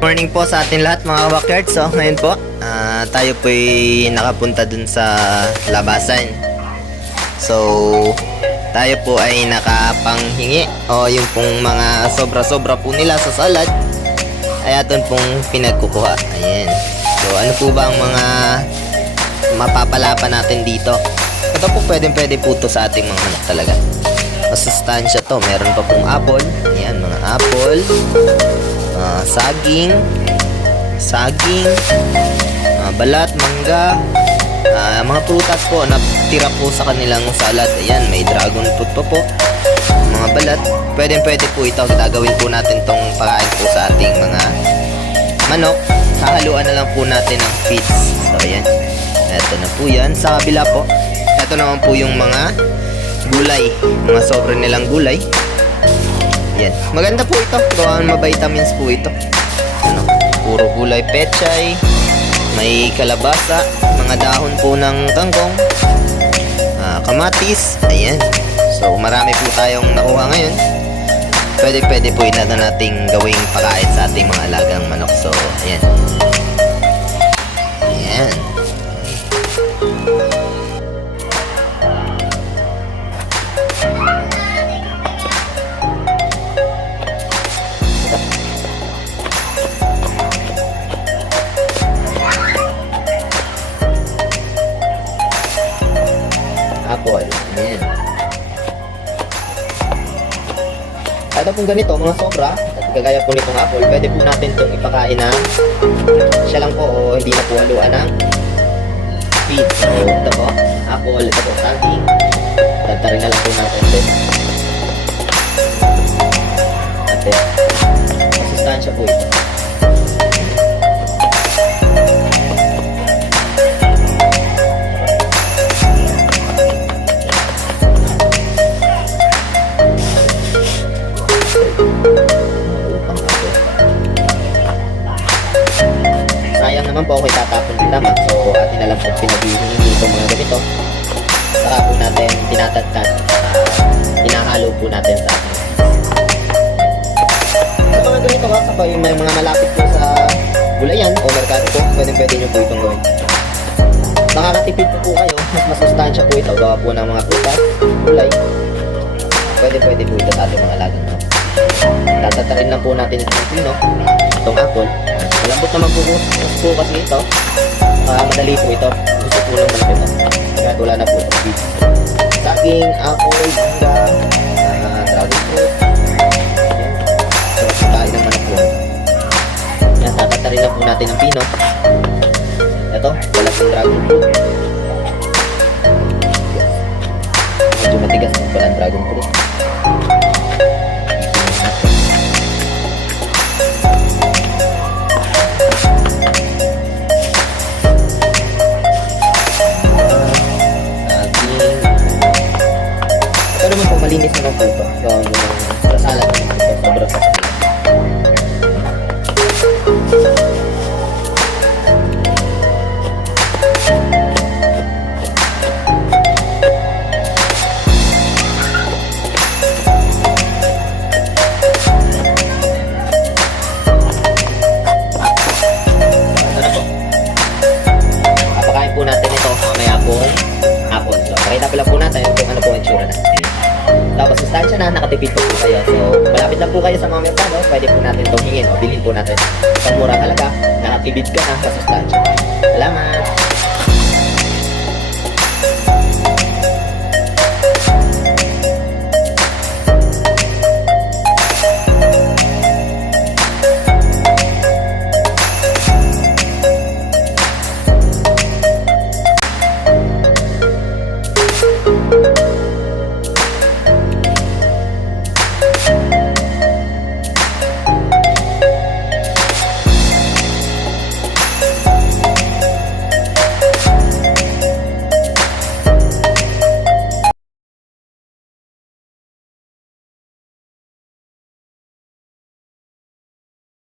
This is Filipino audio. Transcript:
Morning po sa atin lahat mga kabakyards. So, ngayon po, ah, tayo po'y nakapunta dun sa labasan. So, tayo po ay nakapanghingi o yung pong mga sobra-sobra po nila sa salad ay aton pong pinagkukuha. Ayan. So, ano po ba ang mga mapapala pa natin dito? Ito po pwedeng pwede po to sa ating mga anak talaga. Masustansya to. Meron pa pong apple. Ayan, mga apple. Ah, saging. Saging. ah, balat, mangga. ah, mga prutas po na tira po sa kanilang salad. Ayan, may dragon fruit pa po. Mga balat. Pwede pwede po ito. Gagawin po natin tong pakain po sa ating mga manok. Hahaluan na lang po natin ng feeds. So, ayan. Ito na po yan. Sa kabila po. Ito naman po yung mga gulay. Mga sobre nilang gulay. Yan. Maganda po ito. Gawa ng vitamins po ito. Ano? Puro gulay pechay. May kalabasa. Mga dahon po ng kangkong. ah, kamatis. Ayan. So, marami po tayong nakuha ngayon. Pwede pwede po ina na nating gawing pakain sa ating mga alagang manok. So. Ayan. Apple. Ayan. Kada pong ganito, mga sobra, at kagaya po nitong apple, pwede po natin itong ipakain na siya lang po o hindi na po haluan ng feed. So, ito po, apple, ito po, saging. Tagtarin na lang po natin din. Masustansya po. Sayang naman po ako itatapon din naman. So, atin na lang po pinaghihingi itong mga ganito. Saka po natin tinatagtag. Uh, hinahalo po natin sa ating. Sa ganito ka, sa may mga malapit po sa gulayan o merkado po, pwede pwede nyo po itong gawin. Nakakatipid po po kayo, mas masustansya po ito, gawa po ng mga prutas, gulay. Pwede pwede po ito sa ating mga lagang mga. Tatatarin lang po natin itong pino, itong apple. Malambot naman po, po kasi ito. Ah, madali po ito. Gusto po lang malaki ito. Kaya wala na po itong beef. Saging, apple, mangga, ah, dragon fruit. Po natin ang pino. Ito, wala pong dragon fruit. Medyo matigas po pala ang dragon fruit. Malinis naman po ito. So, yung salad naman ito, sobrang So, pakita pala po natin kung ano po ang itsura na. Tapos, sustansya na, nakatipid po po kayo. So, malapit lang po kayo sa mga merkado, pwede po natin itong hingin o bilhin po natin. Sa murang halaga, nakatipid ka na sa sustansya. Salamat!